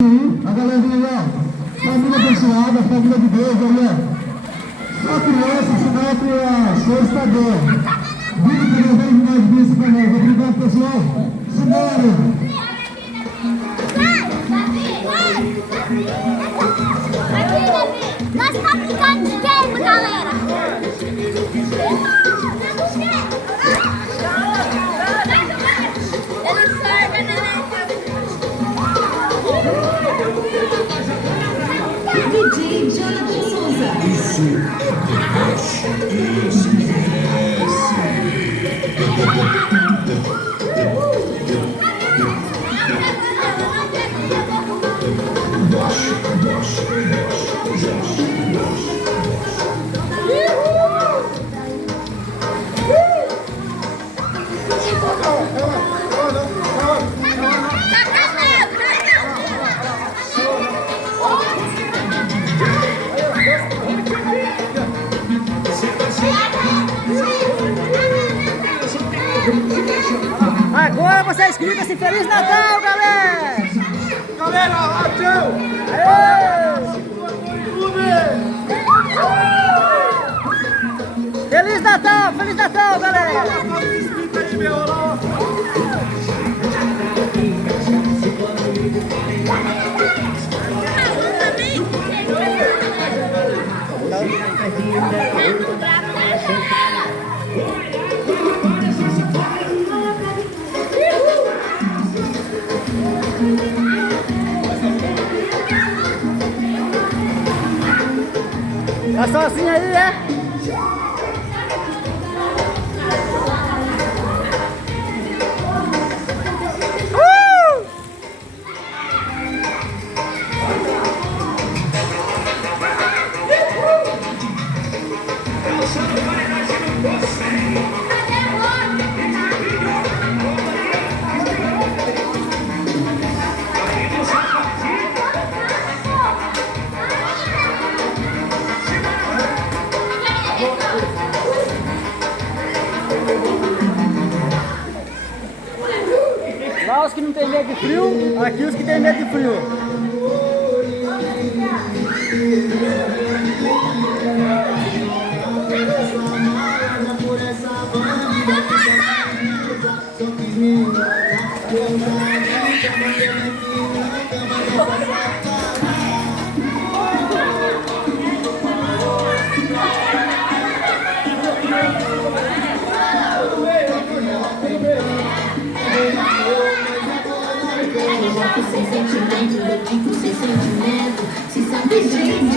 A galerinha, ó, família abençoada, família de Deus, galera. Só criança, senão a show está bom. Vídeo que não vem mais disso para nós. Obrigado, pessoal. Simbora. Nós estamos ficando de game, galera. Ele serve, né? DJ Jonathan Souza. Isso Agora vocês gritam assim, Feliz Natal, galera! Galera, tchau. Feliz Natal, galera! Tá sozinho aí, é? Lá os que não tem medo de frio, aqui os que tem medo de frio. Sem sentimento, eu digo sem sentimento. Se sabe, gente.